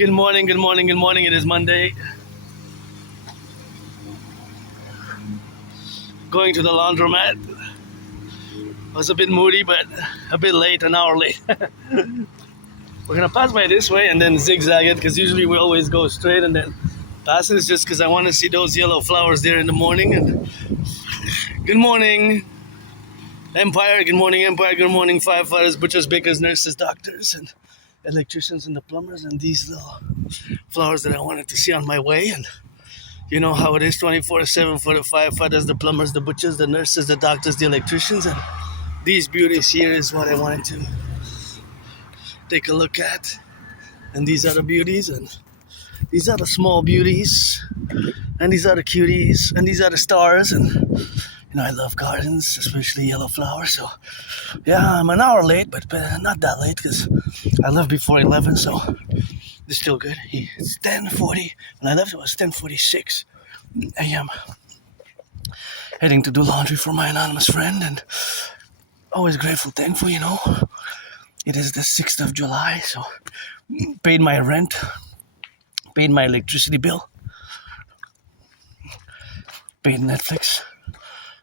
Good morning, good morning, good morning. It is Monday. Going to the laundromat. I was a bit moody, but a bit late, an hour late. We're gonna pass by this way and then zigzag it, because usually we always go straight and then pass it, just because I want to see those yellow flowers there in the morning. And good morning, Empire. Good morning, Empire. Good morning, firefighters, butchers, bakers, nurses, doctors, and electricians, and the plumbers, and these little flowers that I wanted to see on my way. And you know how it is, 24/7 for the firefighters, the plumbers, the butchers, the nurses, the doctors, the electricians. And these beauties here is what I wanted to take a look at. And these are the beauties, and these are the small beauties, and these are the cuties, and these are the stars. And you know, I love gardens, especially yellow flowers. So yeah, I'm an hour late, but not that late, because I left before 11, so it's still good. It's 10:40. When I left, it was 10:46 a.m. Heading to do laundry for my anonymous friend, and always grateful, thankful, you know. It is the 6th of July, so paid my rent, paid my electricity bill, paid Netflix,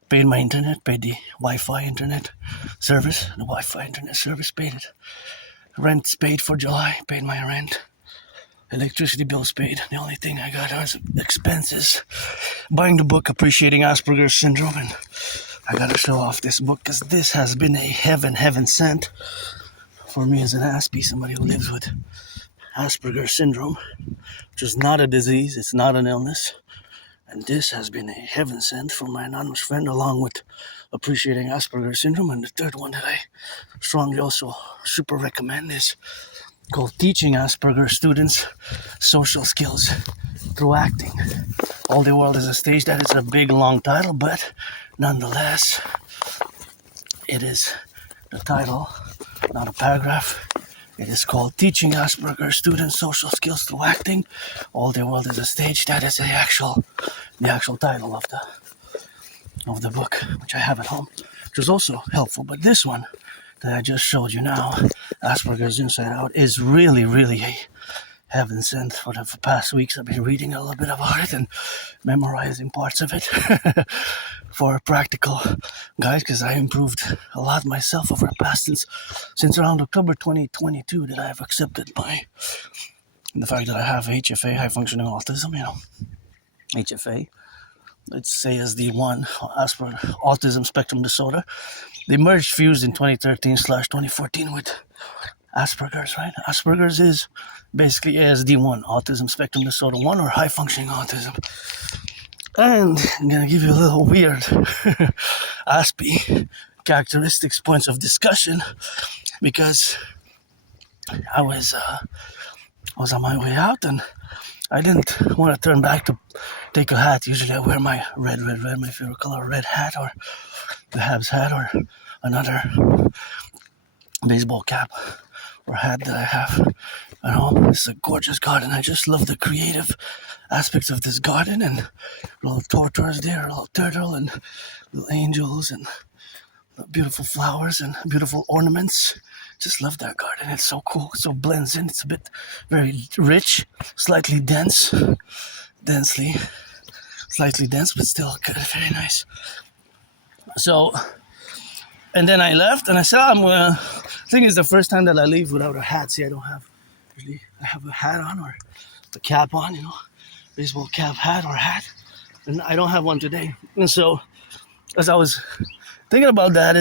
paid my internet, paid the Wi-Fi internet service, the Wi-Fi internet service, paid it. Rent's paid for July, paid my rent. Electricity bills paid. The only thing I got was expenses. Buying the book, Appreciating Asperger's Syndrome, and I gotta show off this book, because this has been a heaven sent for me as an Aspie, somebody who lives with Asperger's Syndrome, which is not a disease, it's not an illness. And this has been a heaven sent from my anonymous friend, along with Appreciating Asperger's Syndrome. And the third one that I strongly also super recommend is called Teaching Asperger Students Social Skills Through Acting. All the World is a Stage. That is a big, long title, but nonetheless, it is the title, not a paragraph. It is called Teaching Asperger Students Social Skills Through Acting. All the World is a Stage. That is the actual title of the book, which I have at home, which is also helpful. But this one that I just showed you now, Asperger's Inside Out, is really a heaven sent. For the past weeks, I've been reading a little bit about it and memorizing parts of it for practical guide, because I improved a lot myself over the past since around October 2022 that I have accepted the fact that I have HFA, high functioning autism, you know. HFA, let's say as the one, Asperger autism spectrum disorder. They merged, fused in 2013/2014 with Asperger's, right? Asperger's is basically ASD1, autism spectrum disorder 1, or high functioning autism. And I'm gonna give you a little weird Aspie characteristics, points of discussion, because I was on my way out and I didn't want to turn back to take a hat. Usually I wear my red, my favorite color, red hat, or the Habs hat, or another baseball cap or hat that I have at home. It's a gorgeous garden. I just love the creative aspects of this garden, and little tortoise there, a little turtle, and little angels, and beautiful flowers and beautiful ornaments. Just love that garden. It's so cool. It so blends in. It's a bit very rich, slightly slightly dense, but still very nice. So, and then I left, and I said, I think it's the first time that I leave without a hat. See, I don't have, usually I have a hat on, or a cap on, you know, baseball cap, hat, or hat, and I don't have one today. And so, as I was thinking about that,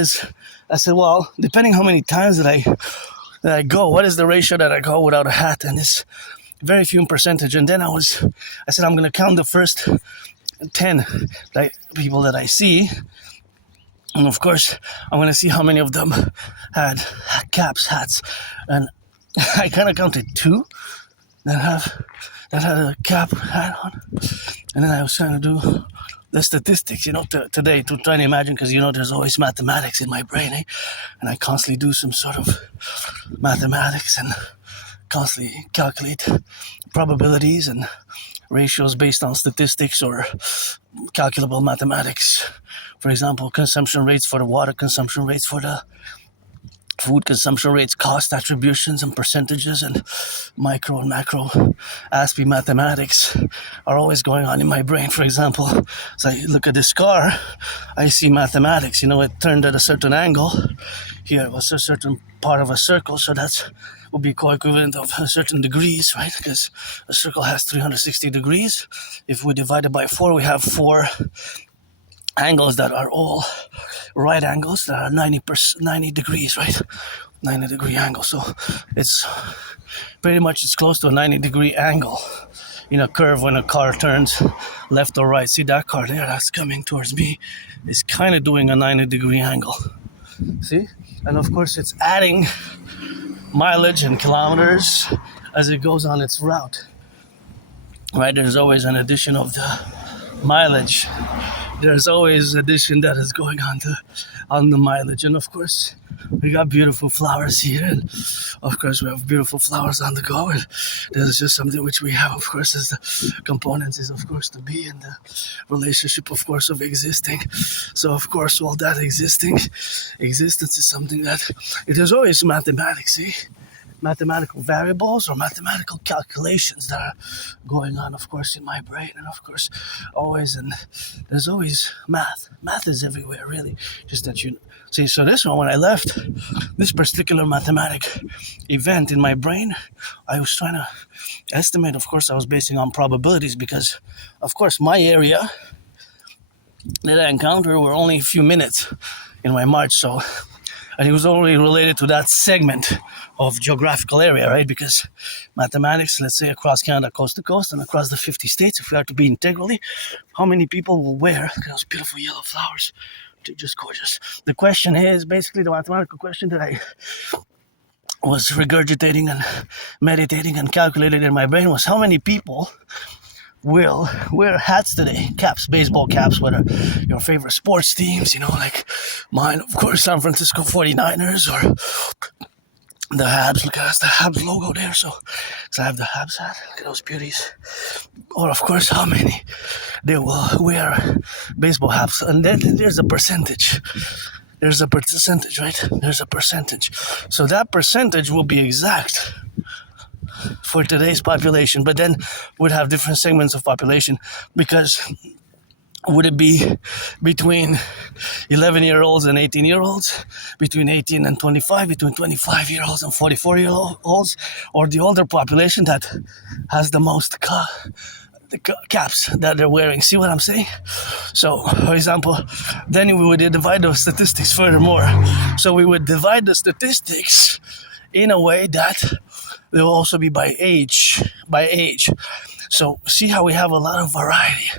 I said, well, depending how many times that I go, what is the ratio that I go without a hat? And it's very few in percentage. And then I said, I'm going to count the first 10 people that I see. And of course, I'm going to see how many of them had caps, hats. And I kind of counted 2 that had a cap, hat on. And then I was trying to do the statistics, you know, today, to try to imagine, because, you know, there's always mathematics in my brain, eh? And I constantly do some sort of mathematics and constantly calculate probabilities and ratios based on statistics or calculable mathematics. For example, consumption rates for the water, consumption rates for the food consumption rates, cost attributions and percentages, and micro and macro Aspie mathematics are always going on in my brain. For example, as I look at this car, I see mathematics. It turned at a certain angle. Here it was a certain part of a circle, so that would be co-equivalent of certain degrees, right? Because a circle has 360 degrees. If we divide it by 4, we have 4 angles that are all right angles that are 90 degrees, right? 90-degree angle. So it's pretty much it's close to a 90-degree angle in a curve when a car turns left or right. See that car there that's coming towards me is kind of doing a 90-degree angle. See? And of course it's adding mileage and kilometers as it goes on its route. Right? There's always an addition of the mileage. There's always addition that is going on the mileage. And of course, we got beautiful flowers here. And of course, we have beautiful flowers on the go. And there's just something which we have, of course, as the components is, of course, to be in the relationship, of course, of existing. So, of course, all that existence is something that it is always mathematics, see? Mathematical variables or mathematical calculations that are going on, of course, in my brain, and of course, there's always math. Math is everywhere, really. Just that you see. So this one, when I left this particular mathematic event in my brain, I was trying to estimate. Of course, I was basing on probabilities because, of course, my area that I encountered were only a few minutes in my march. So. And it was only related to that segment of geographical area, right? Because mathematics, let's say across Canada, coast to coast, and across the 50 states, if we are to be integrally, how many people will wear those beautiful yellow flowers? They're just gorgeous. The question is, basically the mathematical question that I was regurgitating and meditating and calculated in my brain was how many people will wear hats today, caps, baseball caps, whether your favorite sports teams, like mine, of course, San Francisco 49ers or the Habs. Look at the Habs logo there. So I have the Habs hat. Look at those beauties. Or, of course, how many they will wear baseball hats. And then there's a percentage. There's a percentage, right? There's a percentage. So that percentage will be exact for today's population, but then we'd have different segments of population because would it be between 11-year-olds and 18-year-olds, between 18 and 25, between 25-year-olds and 44-year-olds, or the older population that has the most the caps that they're wearing? See what I'm saying? So, for example, then we would divide those statistics furthermore. So we would divide the statistics in a way that they will also be by age. So see how we have a lot of variety.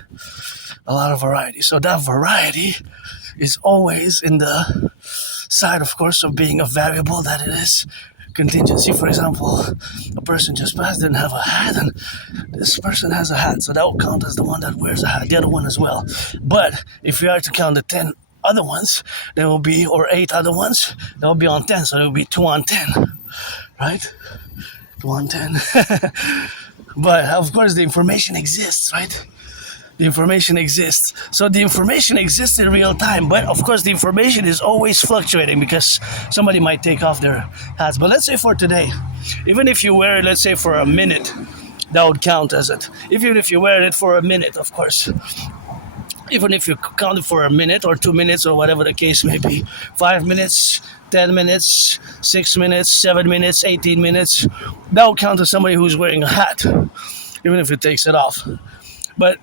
So that variety is always in the side, of course, of being a variable that it is contingency. For example, a person just passed, didn't have a hat, and this person has a hat. So that will count as the one that wears a hat, the other one as well. But if we are to count the 10 other ones, there will be, or 8 other ones, that will be on 10. So there will be 2 on 10, right? 2 on 10. But of course the information exists, right? The information exists. So the information exists in real time, but of course the information is always fluctuating because somebody might take off their hats. But let's say for today, even if you wear it, let's say for a minute, that would count as it. Even if you wear it for a minute, of course. Even if you count it for a minute or 2 minutes or whatever the case may be, 5 minutes, 10 minutes, 6 minutes, 7 minutes, 18 minutes, that will count as somebody who's wearing a hat, even if it takes it off. But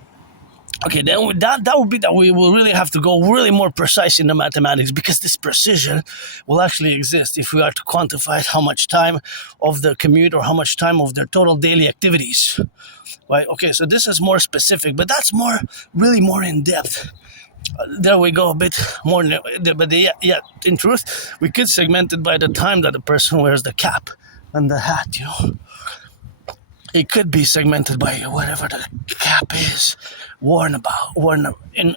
okay, then that would be that we will really have to go really more precise in the mathematics because this precision will actually exist if we are to quantify how much time of the commute or how much time of their total daily activities. Right? Okay, so this is more specific, but that's really more in depth. There we go, a bit more. But yeah, in truth, we could segment it by the time that the person wears the cap and the hat, It could be segmented by whatever the cap is worn in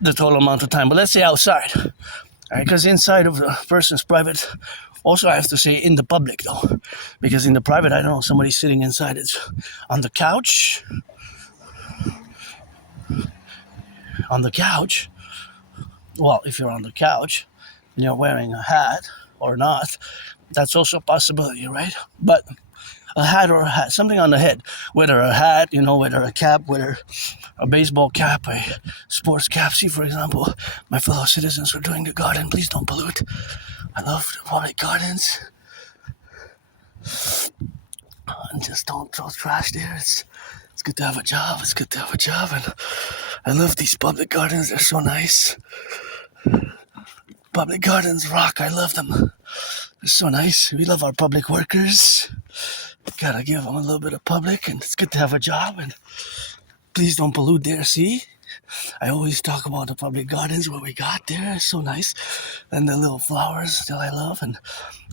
the total amount of time. But let's say outside, right? Because inside of the person's private, also I have to say in the public though, because in the private, I don't know, somebody's sitting inside, it's on the couch. Well, if you're on the couch, you're wearing a hat or not. That's also a possibility, right? But a hat, something on the head, whether a hat, whether a cap, whether a baseball cap, a sports cap. See, for example, my fellow citizens are doing the garden. Please don't pollute. I love the public gardens. And just don't throw trash there. It's good to have a job. It's good to have a job. And I love these public gardens. They're so nice. Public gardens rock. I love them. They're so nice. We love our public workers. Gotta give them a little bit of public, and it's good to have a job. And please don't pollute there. See, I always talk about the public gardens, what we got there. It's so nice. And the little flowers that I love. And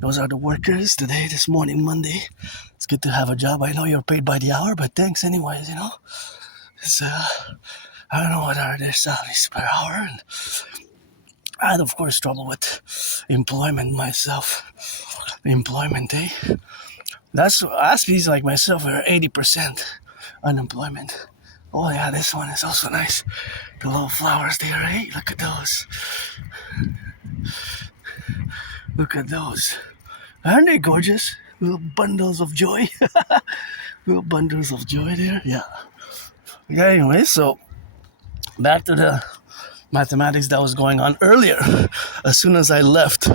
those are the workers today, this morning, Monday. It's good to have a job. I know you're paid by the hour, but thanks anyways, It's, I don't know what are their salaries per hour. And I had, of course, trouble with employment myself. Employment, eh? That's Aspies like myself are 80% unemployment. Oh yeah, this one is also nice. The little flowers there, eh? Look at those. Look at those. Aren't they gorgeous? Little bundles of joy. Little bundles of joy there. Yeah. Anyway, so back to the mathematics that was going on earlier. As soon as I left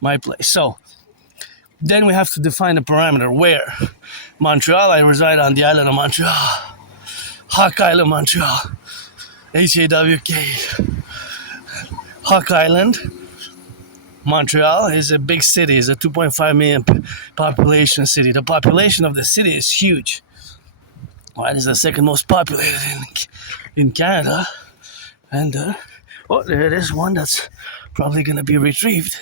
my place. So then we have to define a parameter. Where? Montreal, I reside on the island of Montreal. Hawk Island, Montreal. HAWK. Hawk Island, Montreal is a big city. It's a 2.5 million population city. The population of the city is huge. Well, it is the second most populated in Canada. And, there is one that's probably going to be retrieved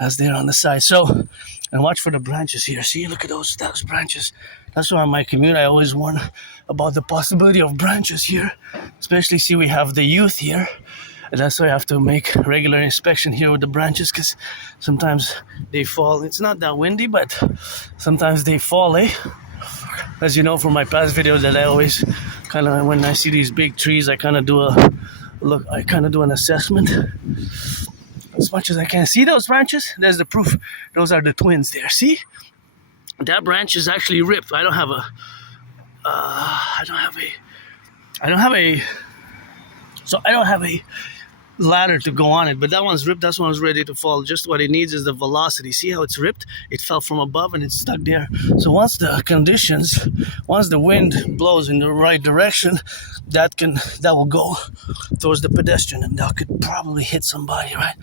as they're on the side. So, and watch for the branches here. See, look at those branches. That's why on my commute I always warn about the possibility of branches here. Especially, see, we have the youth here. And that's why I have to make regular inspection here with the branches, because sometimes they fall. It's not that windy, but sometimes they fall, eh? As you know from my past videos that I always kind of, when I see these big trees, I kind of do an assessment as much as I can. See those branches? There's the proof. Those are the twins there. See? That branch is actually ripped. I don't have a ladder to go on it, but that one's ripped. That one's ready to fall. Just what it needs is the velocity. See how it's ripped? It fell from above and it's stuck there. So once the wind blows in the right direction, that will go towards the pedestrian, and that could probably hit somebody, right?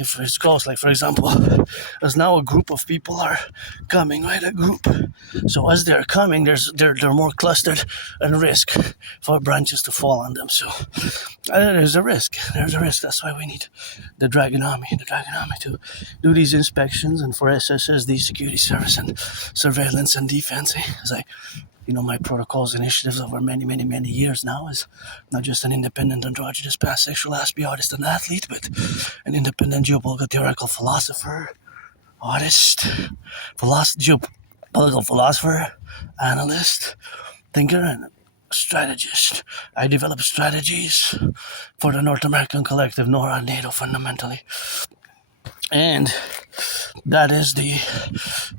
If it's close, like for example, as now a group of people are coming, right? A group. So as they're coming, they're more clustered and risk for branches to fall on them. So there's a risk. That's why we need the Dragon Army to do these inspections, and for SSS, the security service and surveillance and defense. As my protocols initiatives over many, many, many years now is not just an independent androgynous pansexual Aspie artist and athlete, but an independent geopolitical theoretical philosopher, geopolitical philosopher, analyst, thinker, and strategist. I develop strategies for the North American Collectif, Nora NATO fundamentally. And that is the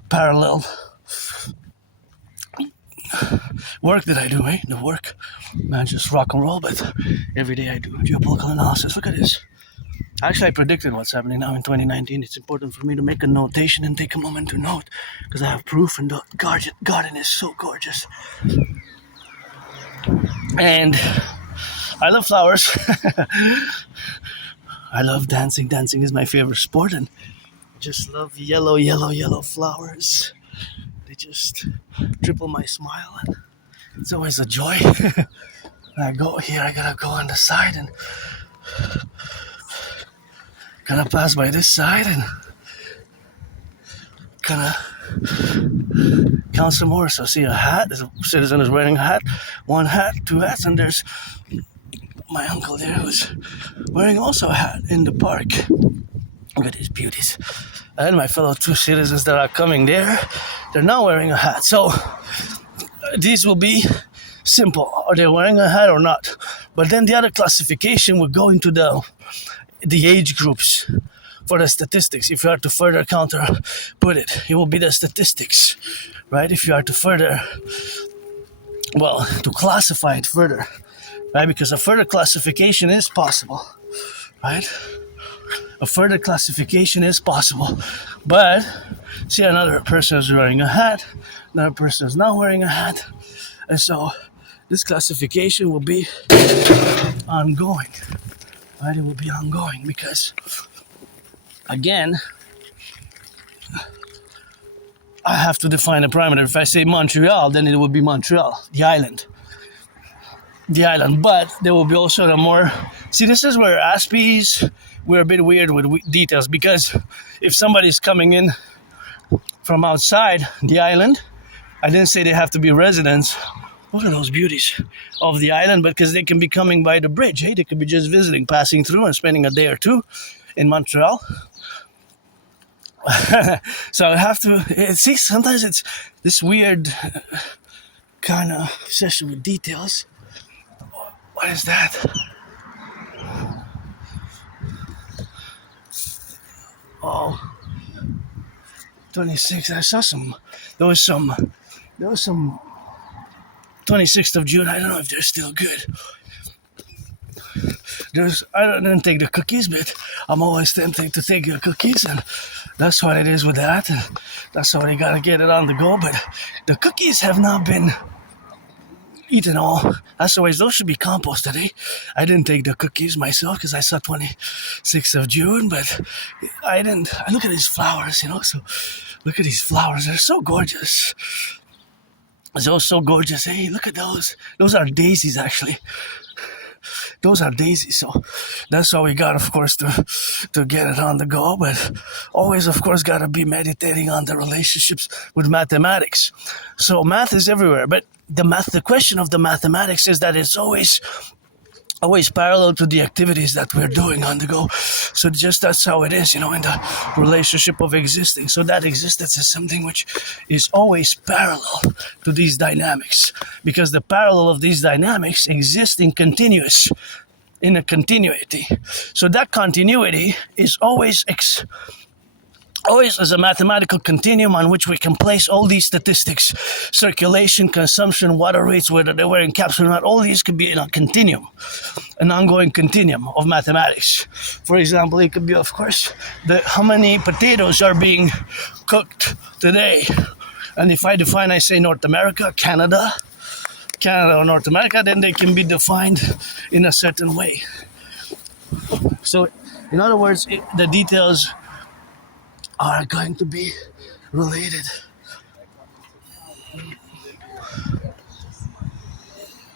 parallel work that I do, eh? The work, not just rock and roll, but every day I do geopolitical analysis. Look at this. Actually, I predicted what's happening now in 2019. It's important for me to make a notation and take a moment to note, because I have proof, and the garden is so gorgeous. And I love flowers. I love dancing. Dancing is my favorite sport, and just love yellow flowers. They just triple my smile, and it's always a joy. When I go here, I gotta go on the side and gotta pass by this side and gotta count some more. So see a hat, a citizen is wearing a hat, one hat, two hats, and there's my uncle there who's wearing also a hat in the park. Look at these beauties. And my fellow two citizens that are coming there, they're not wearing a hat. So these will be simple. Are they wearing a hat or not? But then the other classification would go into the the age groups for the statistics. If you are to further counter put it, it will be the statistics, right? If you are to further, well, to classify it further, right? Because a further classification is possible, right? A further classification is possible. But see, another person is wearing a hat, another person is not wearing a hat, and so this classification will be ongoing, right? It will be ongoing because, again, I have to define a parameter. If I say Montreal, then it will be Montreal, the island. The island, but there will be also the more. See, this is where Aspies, we're a bit weird with details, because if somebody's coming in from outside the island, I didn't say they have to be residents. Look at those beauties of the island, because they can be coming by the bridge. Hey, they could be just visiting, passing through, and spending a day or two in Montreal. So I have to see. Sometimes it's this weird kind of obsession with details. What is that? Oh, 26. I saw some. There was some 26th of June. I don't know if they're still good. I didn't take the cookies, but I'm always tempted to take the cookies, and that's what it is with that. And that's how you gotta get it on the go. But the cookies have not been eaten all. As always, those should be composted. I didn't take the cookies myself because I saw 26th of June, but I didn't. I look at these flowers, so look at these flowers. They're so gorgeous. They're so gorgeous. Hey, look at those. Those are daisies, actually. Those are daisies. So that's how we got, of course, to get it on the go. But always, of course, got to be meditating on the relationships with mathematics. So math is everywhere. But the question of the mathematics is that it's always parallel to the activities that we're doing on the go. So just that's how it is, in the relationship of existing. So that existence is something which is always parallel to these dynamics, because the parallel of these dynamics exist in a continuity. So that continuity is always as a mathematical continuum on which we can place all these statistics: circulation, consumption, water rates, whether they were encapsulated or not. All these could be in a continuum, an ongoing continuum of mathematics. For example, it could be, of course, how many potatoes are being cooked today. And if I define, I say North America, Canada or North America, then they can be defined in a certain way. So, in other words, the details are going to be related.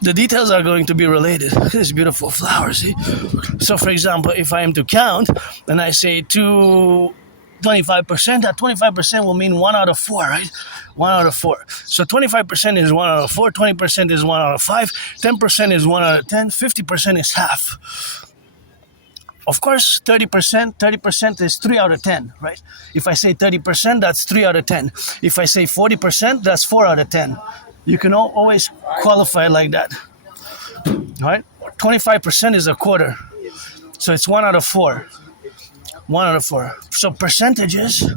The details are going to be related. Look at these beautiful flowers. See? So, for example, if I am to count, and I say 25%, that 25% will mean 1 out of 4, right? 1 out of 4. So 25% is 1 out of 4, 20% is 1 out of 5, 10% is 1 out of 10, 50% is half. Of course, 30% is 3 out of 10, right? If I say 30%, that's 3 out of 10. If I say 40%, that's 4 out of 10. You can always qualify like that, right? 25% is a quarter. So it's 1 out of 4. 1 out of 4. So percentages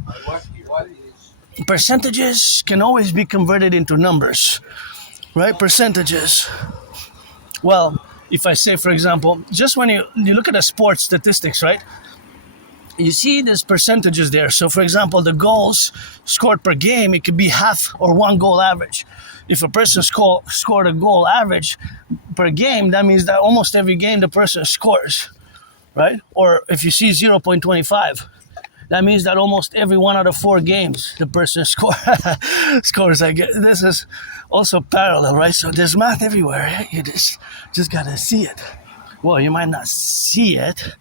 can always be converted into numbers, right? Percentages. Well, if I say, for example, just when you look at the sports statistics, right? You see there's percentages there. So, for example, the goals scored per game, it could be half or 1 goal average. If a person scored a goal average per game, that means that almost every game the person scores, right? Or if you see 0.25, that means that almost every 1 out of 4 games the person scores. I guess this is also parallel, right? So there's math everywhere. You just gotta see it. Well, you might not see it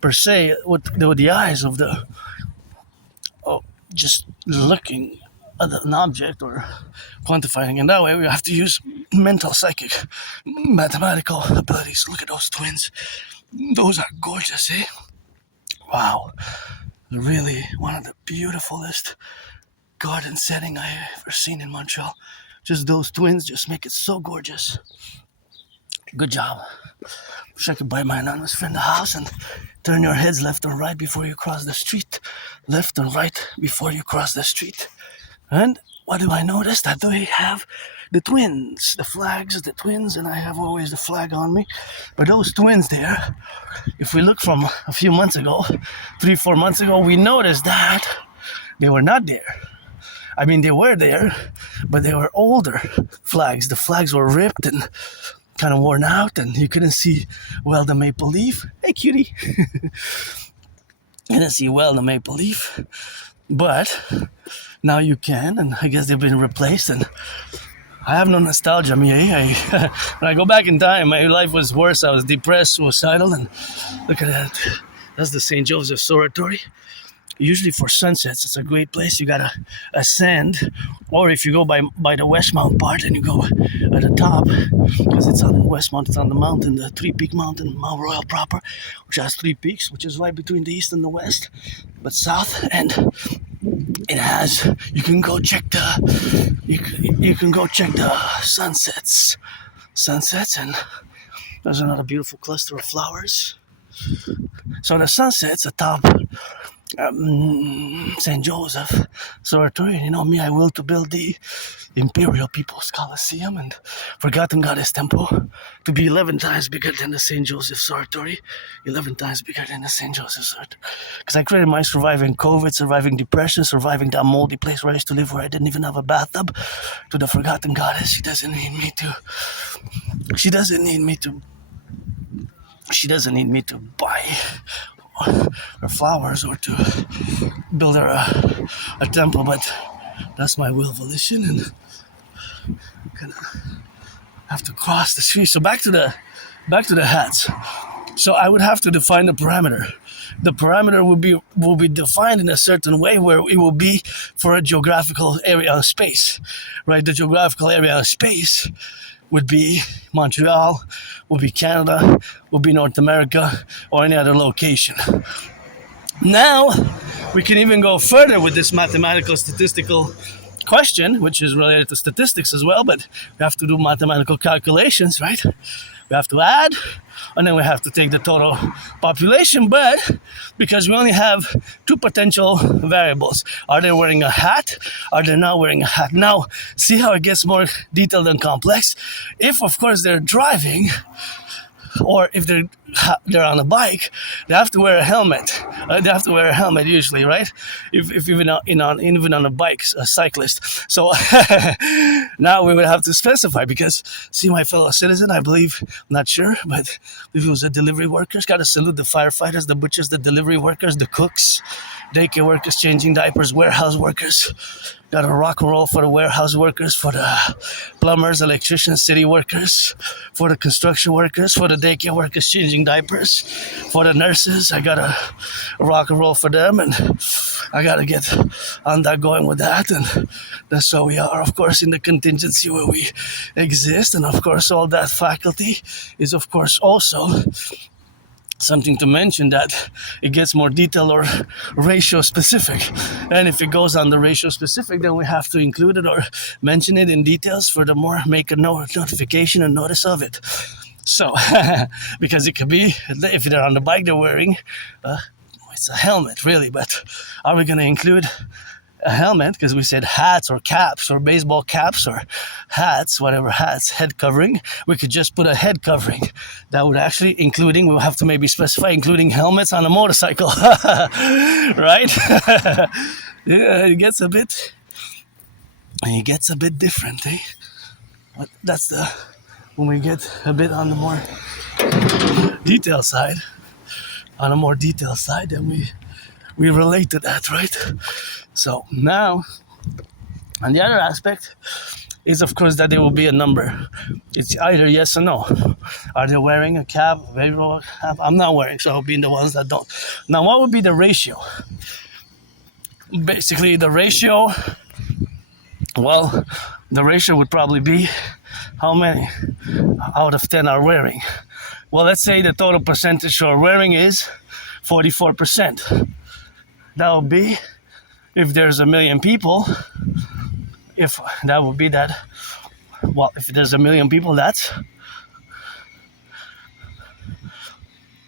per se with the eyes of just looking at an object or quantifying. And that way we have to use mental, psychic, mathematical abilities. Look at those twins. Those are gorgeous, eh? Wow. Really one of the beautifulest garden setting I've ever seen in Montreal. Just those twins just make it so gorgeous. Good job. Wish I could buy my anonymous friend a house and turn your heads left and right before you cross the street. Left and right before you cross the street. And what do I notice? That they have the twins, the flags, the twins, and I have always the flag on me. But those twins there, if we look from a few months ago, 3-4 months ago, we noticed that they were not there. I mean, they were there, but they were older flags. The flags were ripped and kind of worn out, and you couldn't see well the maple leaf. Hey, cutie. You couldn't see well the maple leaf. But now you can, and I guess they've been replaced, and I have no nostalgia. When I go back in time, my life was worse. I was depressed, suicidal, and look at that. That's the St. Joseph's Oratory. Usually for sunsets, it's a great place. You gotta ascend, or if you go by the Westmount part and you go at the top, because it's on Westmount, it's on the mountain, the three-peak mountain, Mount Royal proper, which has 3 peaks, which is right between the east and the west, but south, and it has. You can go check the. You can go check the sunsets, and there's another beautiful cluster of flowers. So the sunsets atop St. Joseph Oratory. You know me, I will to build the Imperial People's Coliseum and Forgotten Goddess Temple to be 11 times bigger than the St. Joseph's Oratory. 11 times bigger than the St. Joseph's Oratory. Because I created my surviving COVID, surviving depression, surviving that moldy place where I used to live, where I didn't even have a bathtub, to the Forgotten Goddess. She doesn't need me to buy her flowers or to build her a temple, but that's my will, volition, and I'm gonna have to cross the street. So back to the hats. So I would have to define the parameter. The parameter will be defined in a certain way where it will be for a geographical area of space, right? The geographical area of space would be Montreal, would be Canada, would be North America, or any other location. Now, we can even go further with this mathematical statistical question, which is related to statistics as well, but we have to do mathematical calculations, right? We have to add, and then we have to take the total population, but because we only have 2 potential variables. Are they wearing a hat? Are they not wearing a hat? Now, see how it gets more detailed and complex? If, of course, they're driving, or if they're on a bike, they have to wear a helmet. They have to wear a helmet usually, right? If even on a bike, a cyclist. So now we would have to specify, because see, my fellow citizen, I believe, not sure, but if it was the delivery workers, got to salute the firefighters, the butchers, the delivery workers, the cooks, daycare workers, changing diapers, warehouse workers. Got to rock and roll for the warehouse workers, for the plumbers, electricians, city workers, for the construction workers, for the daycare workers changing diapers, for the nurses. I got to rock and roll for them, and I got to get on that, going with that. And that's how we are, of course, in the contingency where we exist. And of course, all that faculty is, of course, also something to mention, that it gets more detailed or ratio specific. And if it goes on the ratio specific, then we have to include it or mention it in details, furthermore make a notification and notice of it. So because it could be, if they're on the bike, they're wearing it's a helmet really, but are we going to include a helmet, because we said hats or caps or baseball caps or hats, whatever hats, head covering? We could just put a head covering. That would actually, we'll have to maybe specify, including helmets on a motorcycle, right? Yeah, it gets a bit different, eh? But that's when we get a bit on the more detail side, then we relate to that, right? So now, and the other aspect is, of course, that there will be a number. It's either yes or no. Are they wearing a cap, cap? I'm not wearing, so I'll be in the ones that don't. Now, what would be the ratio? Basically, the ratio would probably be how many out of 10 are wearing. Well, let's say the total percentage for wearing is 44%. That would be, if there's 1 million people, if there's 1 million people, that's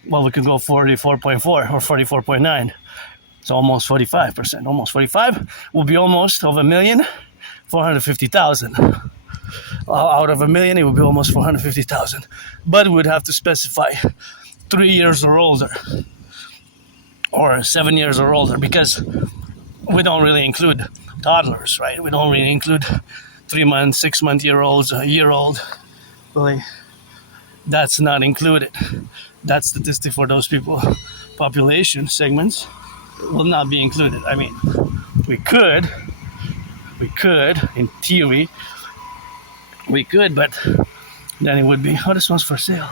well, we could go 44.4 or 44.9. So almost 45%. Almost 45 will be almost of 1,450,000. Out of 1,000,000, it would be almost 450,000. But we would have to specify 3 years or older, or 7 years or older, because we don't really include toddlers, right? We don't really include 3-month, 6-month-year-olds, a year old. Really, that's not included. That statistic for those people, population segments, will not be included. I mean, we could, in theory, but then it would be, oh, this one's for sale.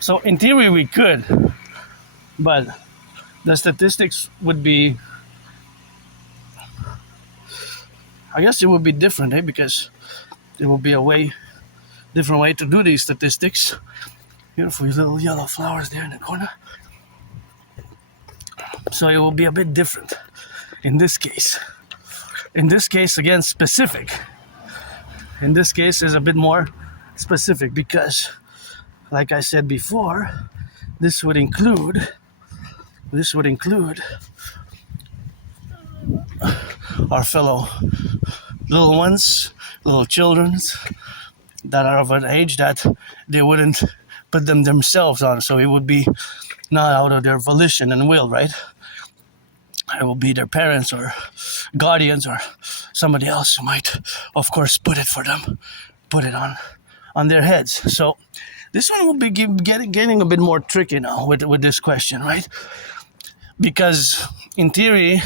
So in theory, we could, but the statistics would be, I guess it would be different, because there will be different way to do these statistics. Beautiful little yellow flowers there in the corner. So it will be a bit different in this case. In this case, again, specific. In this case, is a bit more specific because, like I said before, this would include our fellow little ones, little children that are of an age that they wouldn't put themselves on. So it would be not out of their volition and will, right? It will be their parents or guardians or somebody else who might, of course, put it for them, put it on their heads. So this one will be getting a bit more tricky now with this question, right? Because in theory,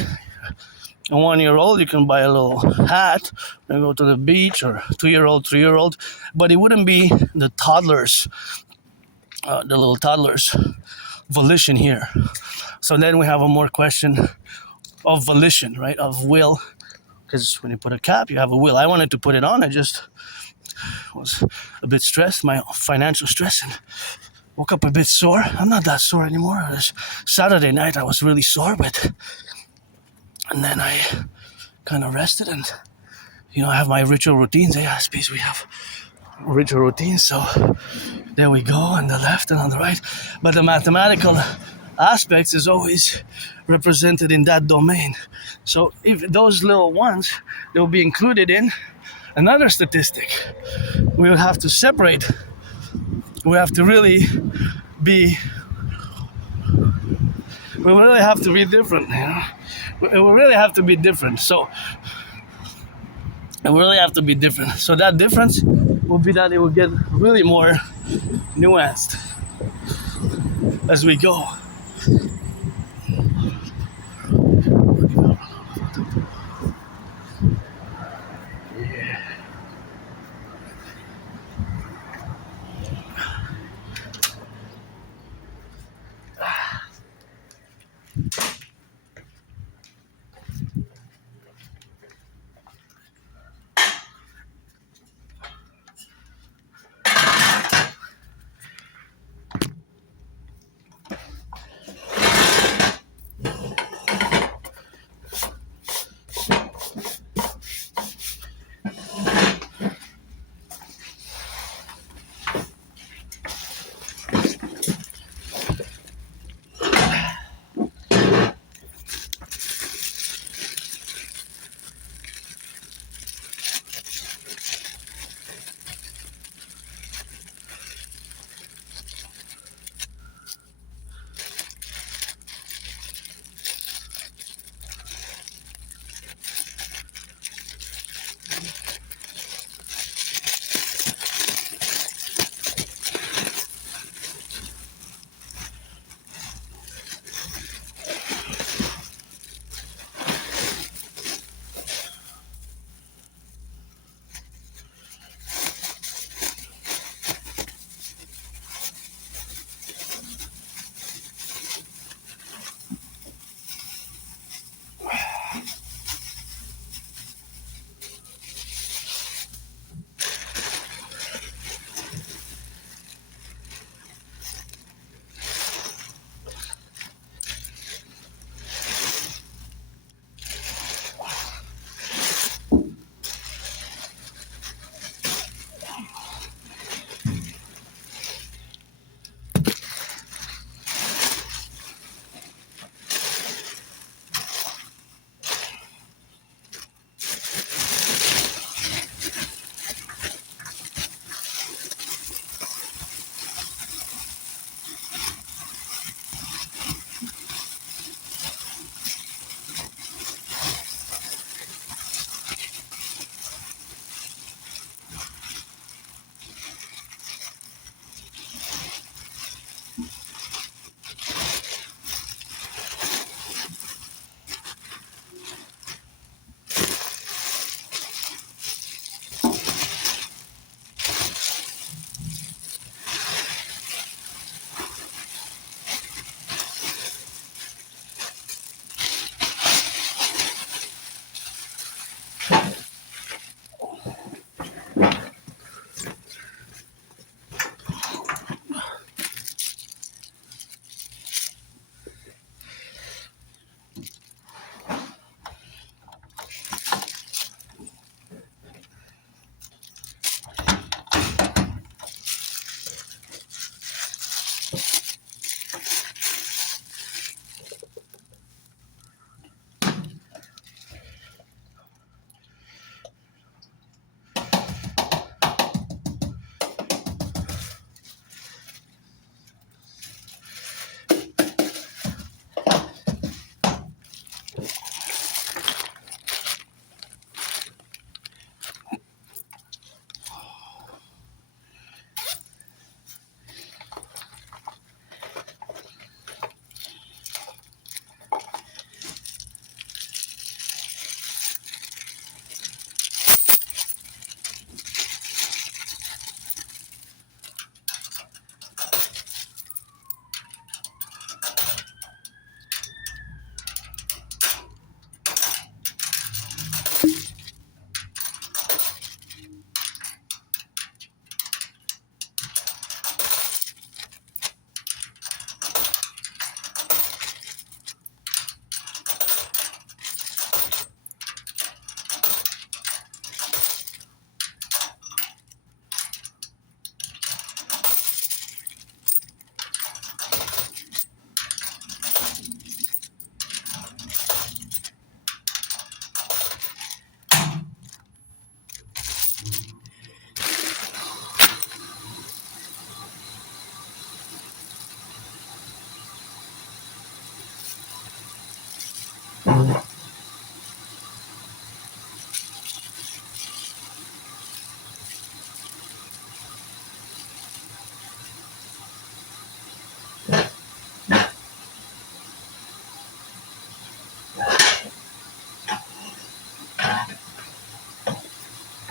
a 1-year-old, you can buy a little hat and go to the beach, or 2-year-old, 3-year-old, but it wouldn't be the toddlers, the little toddlers' volition here. So then we have a more question of volition, right? Of will, because when you put a cap, you have a will. I wanted to put it on. I just was a bit stressed, my financial stress, and woke up a bit sore. I'm not that sore anymore. Saturday night, I was really sore, and then I kind of rested, and I have my ritual routines. Hey, Aspies, we have ritual routines. So there we go, on the left and on the right. But the mathematical aspects is always represented in that domain. So if those little ones, they'll be included in another statistic. We will have to separate. We have to really be. We really have to be different. It will really have to be different. So it will really have to be different. So that difference will be that it will get really more nuanced as we go.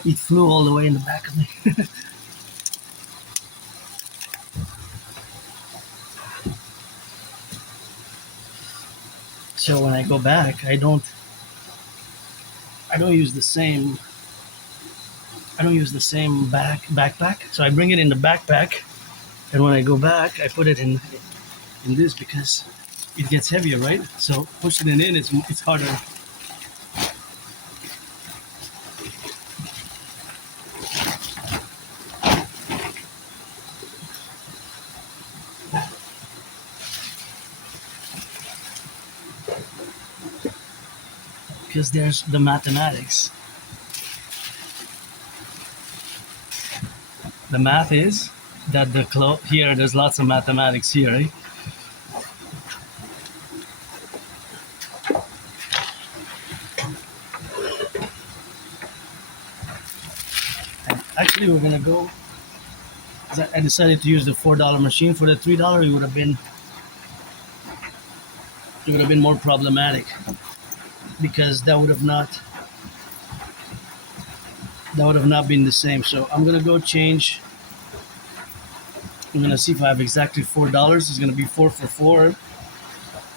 It flew all the way in the back of me. So when I go back, I don't use the same backpack. So I bring it in the backpack, and when I go back, I put it in this because it gets heavier, right? So pushing it in, it's harder. Because there's the mathematics. The math is that here there's lots of mathematics here, right? And actually, we're gonna go. I decided to use the $4 machine. For the $3, it would have been more problematic because that would have not been the same. So I'm gonna go change. I'm gonna see if I have exactly $4. It's gonna be 4 for 4.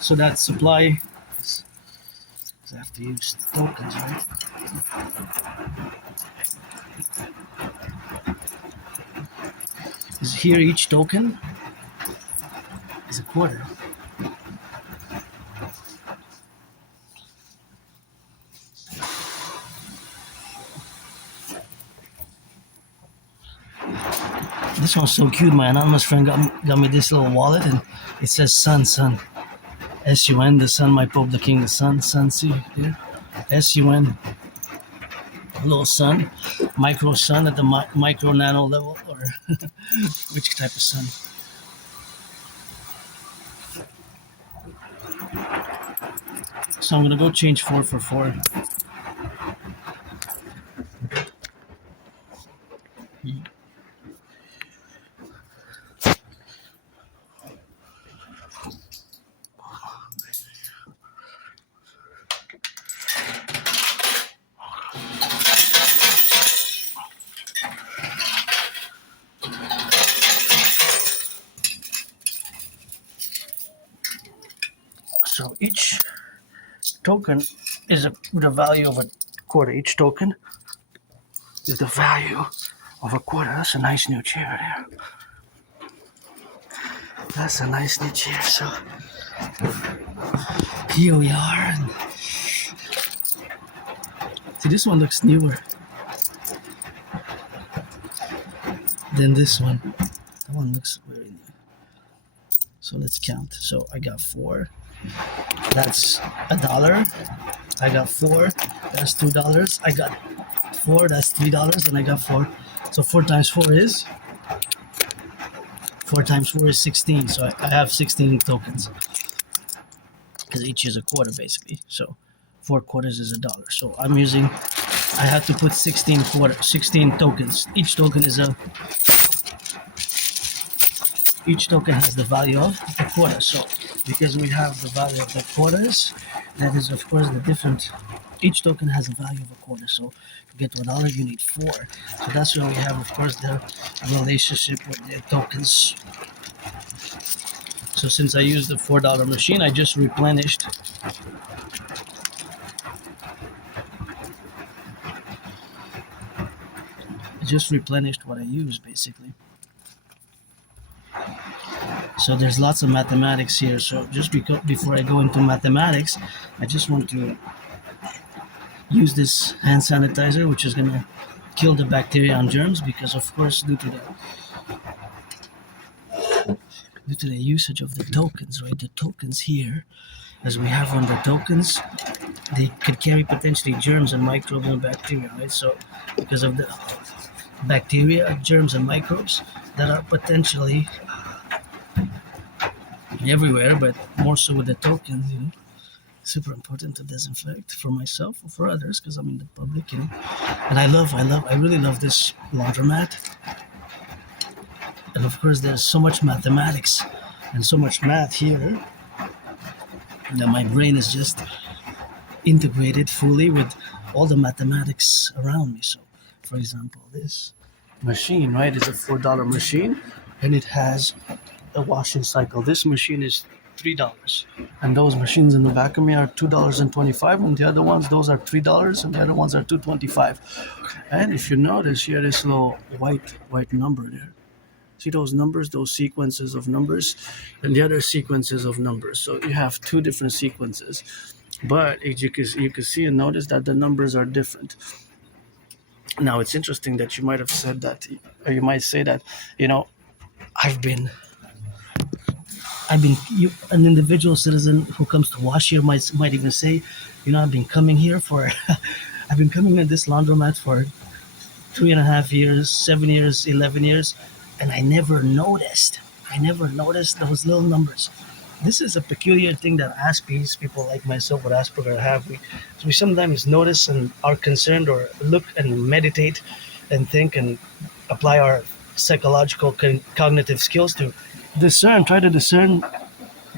So that supply is, I have to use tokens, right? Is here each token is a quarter. This one's so cute. My anonymous friend got me this little wallet, and it says sun, S-U-N, the sun, my Pope, the King, the sun, see here, S-U-N, a little sun, micro sun at the micro nano level, or which type of sun? So I'm gonna go change 4 for 4. So each token is the value of a quarter. Each token is the value of a quarter. That's a nice new chair there. That's a nice new chair. So here we are. And see, this one looks newer than this one. That one looks very new. So let's count. So I got 4. That's $1. I got 4. That's $2. I got 4. That's $3, and I got 4. So 4 times 4 is 16. So I have 16 tokens because each is a quarter basically. So 4 quarters is $1. So I have to put 16 tokens. Each token has the value of a quarter. So because we have the value of the quarters, that is of course the different. Each token has a value of a quarter. So to get to $1, you need 4. So that's why we have, of course, the relationship with the tokens. So since I used the $4 machine, I just replenished. What I used basically. So there's lots of mathematics here. So just before I go into mathematics, I just want to use this hand sanitizer, which is gonna kill the bacteria and germs, because of course due to the usage of the tokens, right? The tokens here, as we have on the tokens, they could carry potentially germs and microbes and bacteria, right? So because of the bacteria, germs and microbes that are potentially everywhere, but more so with the tokens, super important to disinfect for myself or for others because I'm in the public, And I really love this laundromat. And of course, there's so much mathematics and so much math here that my brain is just integrated fully with all the mathematics around me. So for example, this machine, right, is a $4 machine, and it has a washing cycle. This machine is $3, and those machines in the back of me are $2.25, and the other ones, those are $3, and the other ones are $2.25. And if you notice here, this little white number there. See those numbers, those sequences of numbers, and the other sequences of numbers. So you have two different sequences, but you can see and notice that the numbers are different. Now it's interesting that you might have said that, or you might say that, I've been an individual citizen who comes to wash here might even say, I've been coming here for, I've been coming to this laundromat for 3.5 years, 7 years, 11 years, and I never noticed those little numbers. This is a peculiar thing that Aspies, people like myself with Asperger, have. We sometimes notice and are concerned, or look and meditate and think and apply our psychological cognitive skills to try to discern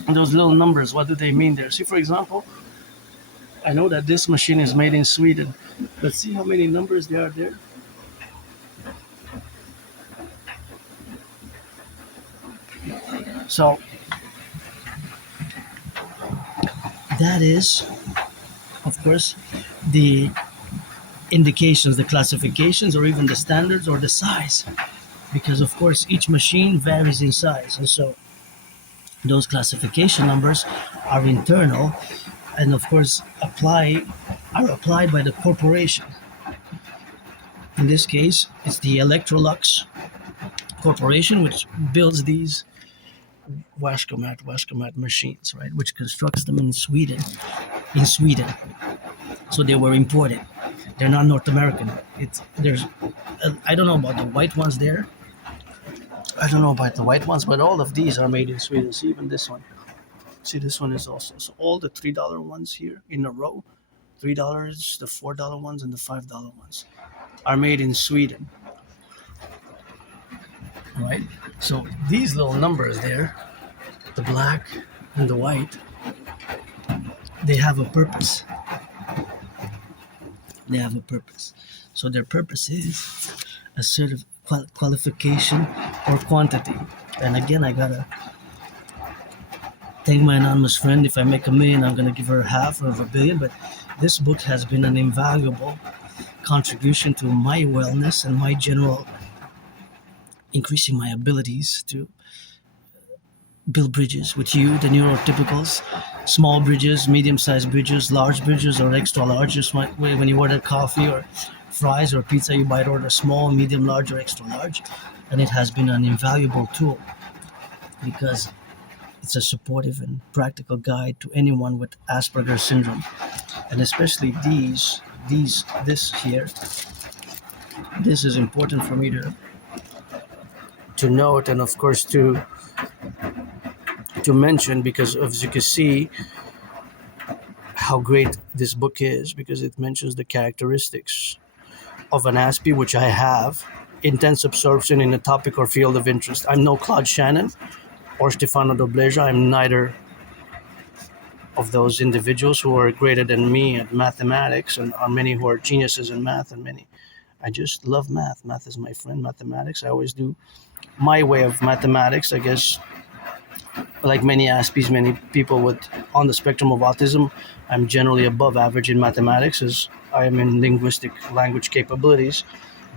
those little numbers. What do they mean there? See, for example, I know that this machine is made in Sweden. Let's see how many numbers there are there. So that is, of course, the indications, the classifications, or even the standards or the size, because of course each machine varies in size, and so those classification numbers are internal, and of course are applied by the corporation. In this case, it's the Electrolux Corporation, which builds these Washcomat machines, right? Which constructs them in Sweden. So they were imported. They're not North American. I don't know about the white ones there. But all of these are made in Sweden. See, even this one. See, this one is also. So all the $3 ones here in a row, $3, the $4 ones, and the $5 ones are made in Sweden. Right? So these little numbers there, the black and the white, they have a purpose. So their purpose is a sort of qualification or quantity. And again, I gotta thank my anonymous friend. If I make $1 million, I'm gonna give her half of $1 billion. But this book has been an invaluable contribution to my wellness and my general increasing my abilities to build bridges with you, the neurotypicals, small bridges, medium-sized bridges, large bridges, or extra large. Just when you order coffee or fries or pizza, you might order small, medium, large, or extra large. And it has been an invaluable tool because it's a supportive and practical guide to anyone with Asperger's syndrome. And especially this here, this is important for me to note, and of course to mention, because as you can see how great this book is, because it mentions the characteristics of an Aspie, which I have: intense absorption in a topic or field of interest. I'm no Claude Shannon or Stefano Dobleja. I'm neither of those individuals who are greater than me at mathematics, and are many who are geniuses in math, and many. I just love math. Math is my friend. Mathematics, I always do my way of mathematics. I guess, like many Aspies, many people on the spectrum of autism, I'm generally above average in mathematics, as I am in linguistic language capabilities.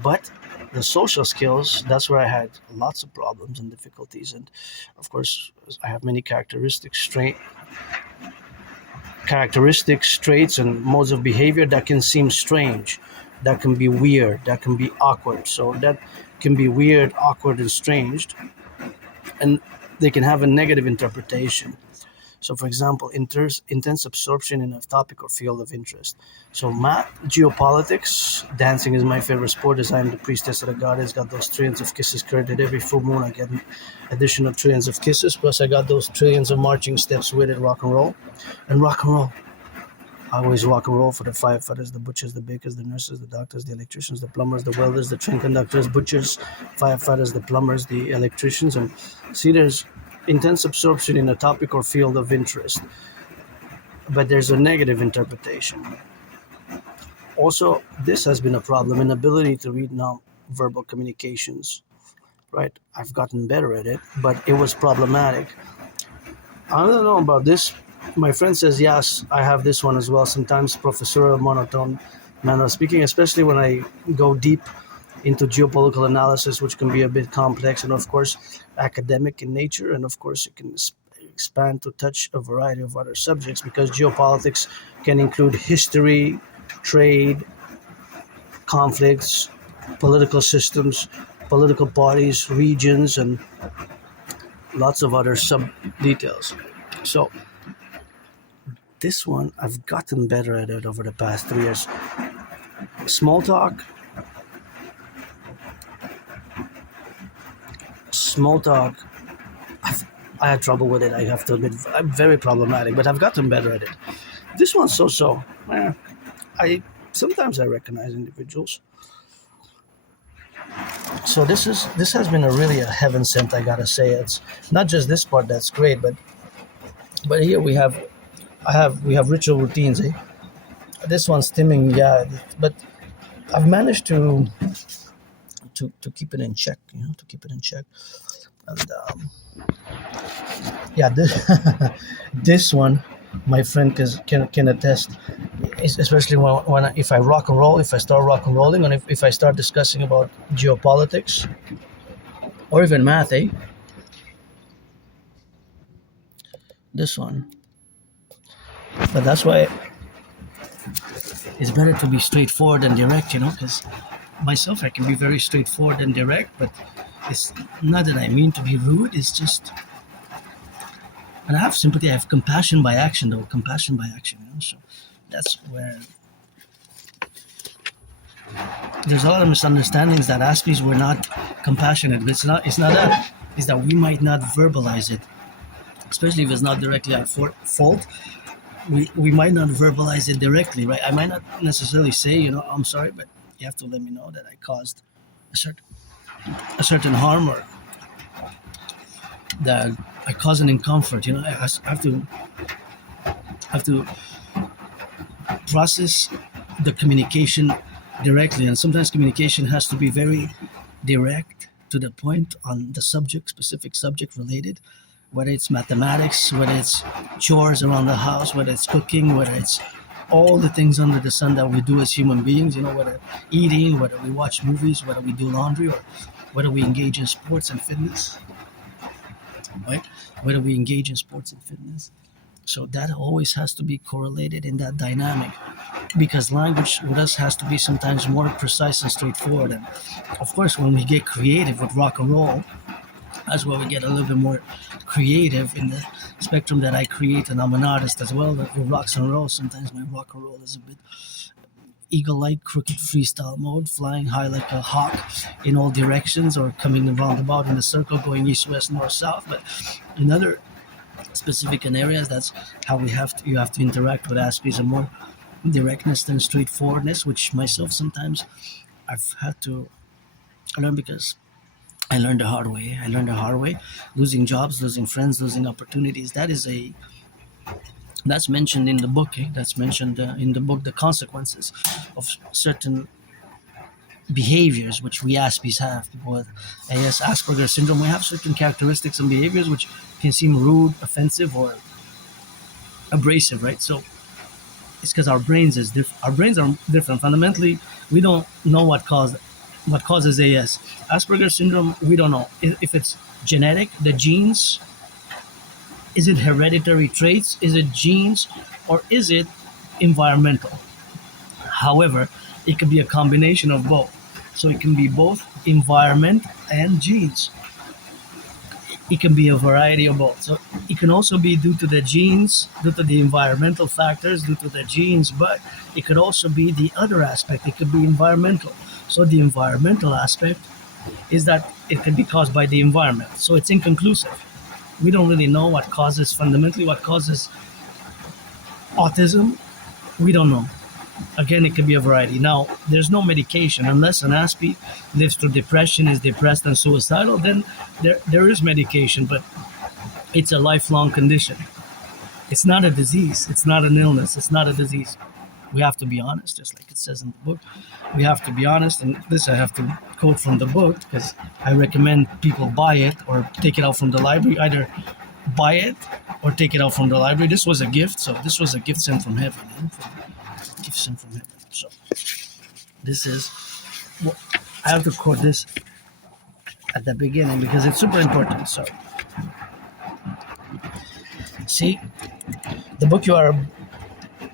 But the social skills, that's where I had lots of problems and difficulties. And of course, I have many characteristics, traits, and modes of behavior that can seem strange, that can be weird, that can be awkward. So that can be weird, awkward, and strange, and they can have a negative interpretation. So, for example, intense absorption in a topic or field of interest. So, math, geopolitics, dancing is my favorite sport, as I am the priestess of the goddess. Got those trillions of kisses created every full moon. I get additional trillions of kisses, plus I got those trillions of marching steps with it. Rock and roll. I always rock and roll for the firefighters, the butchers, the bakers, the nurses, the doctors, the electricians, the plumbers, the welders, the train conductors, butchers, firefighters, the plumbers, the electricians. And see, there's intense absorption in a topic or field of interest, but there's a negative interpretation. Also, this has been a problem, inability to read non-verbal communications, right? I've gotten better at it, but it was problematic. I don't know about this. My friend says, yes, I have this one as well. Sometimes professorial monotone manner of speaking, especially when I go deep into geopolitical analysis, which can be a bit complex and, of course, academic in nature. And, of course, it can expand to touch a variety of other subjects because geopolitics can include history, trade, conflicts, political systems, political parties, regions, and lots of other sub details. So, this one, I've gotten better at it over the past 3 years. Small talk, small talk. I had trouble with it. I have to admit, I'm very problematic, but I've gotten better at it. This one's so-so. I sometimes I recognize individuals. So this has been a heaven sent. I gotta say, it's not just this part that's great, but here we have ritual routines. Eh? This one's stimming, yeah, but I've managed to keep it in check. To keep it in check, and yeah, this one, my friend can attest, especially when if I rock and roll, if I start rock and rolling, and if I start discussing about geopolitics or even math, eh? This one. But that's why it's better to be straightforward and direct, because myself, I can be very straightforward and direct, but it's not that I mean to be rude, it's just, and I have sympathy, I have compassion by action, though, so that's where there's a lot of misunderstandings that Aspies were not compassionate, but it's not that, it's that we might not verbalize it, especially if it's not directly our fault. We might not verbalize it directly, right? I might not necessarily say, I'm sorry, but you have to let me know that I caused a certain harm, or that I caused an discomfort. I have to process the communication directly, and sometimes communication has to be very direct to the point on the specific subject related, whether it's mathematics, whether it's chores around the house, whether it's cooking, whether it's all the things under the sun that we do as human beings, whether eating, whether we watch movies, whether we do laundry, or whether we engage in sports and fitness, right? Whether we engage in sports and fitness. So that always has to be correlated in that dynamic, because language with us has to be sometimes more precise and straightforward. And of course, when we get creative with rock and roll, that's where we get a little bit more creative in the spectrum that I create, and I'm an artist as well. With rocks and roll, sometimes my rock and roll is a bit eagle-like, crooked freestyle mode, flying high like a hawk in all directions, or coming roundabout in a circle, going east, west, north, south. But in other specific areas, that's how you have to interact with Aspies, a more directness than straightforwardness, which myself sometimes I've had to learn, because I learned the hard way. Losing jobs, losing friends, losing opportunities. That's mentioned in the book. That's mentioned in the book, the consequences of certain behaviors which we Aspies have. People with AS, Asperger's syndrome, we have certain characteristics and behaviors which can seem rude, offensive, or abrasive, right? So it's because our brains are different. Fundamentally, we don't know what causes AS. Asperger's syndrome, we don't know if it's genetic, the genes. Is it hereditary traits? Is it genes? Or is it environmental? However, it could be a combination of both. So it can be both environment and genes. It can be a variety of both. So it can also be due to the genes, due to the environmental factors, due to the genes, but it could also be the other aspect. It could be environmental. So the environmental aspect is that it can be caused by the environment. So it's inconclusive. We don't really know what causes autism. We don't know. Again, it could be a variety. Now, there's no medication unless an Aspie lives through depression, is depressed and suicidal. Then there is medication, but it's a lifelong condition. It's not a disease. It's not an illness. It's not a disease. We have to be honest, just like it says in the book. We have to be honest, and this I have to quote from the book because I recommend people buy it or take it out from the library. Either buy it or take it out from the library. This was a gift, so this was a gift sent from heaven. Gift sent from heaven. So this is, well, I have to quote this at the beginning because it's super important. So, see, the book you are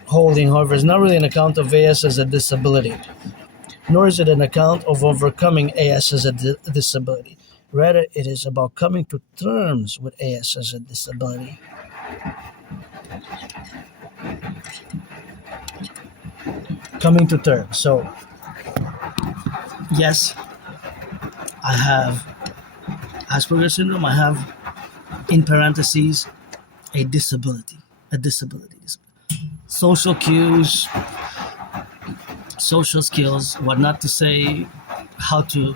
holding, however, is not really an account of AS as a disability, nor is it an account of overcoming AS as a disability. Rather, it is about coming to terms with AS as a disability. Coming to terms. So, yes, I have Asperger's syndrome. I have, in parentheses, a disability. Social cues, social skills, what not to say, how to,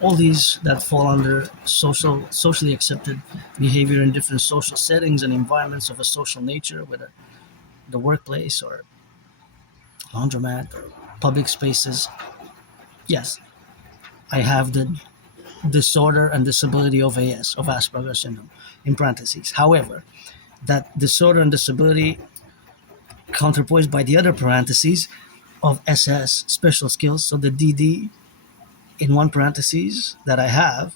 all these that fall under socially accepted behavior in different social settings and environments of a social nature, whether the workplace or laundromat or public spaces. Yes, I have the disorder and disability of AS, of Asperger's syndrome, in parentheses. However, that disorder and disability counterposed by the other parentheses of SS, special skills, so the DD in one parentheses that I have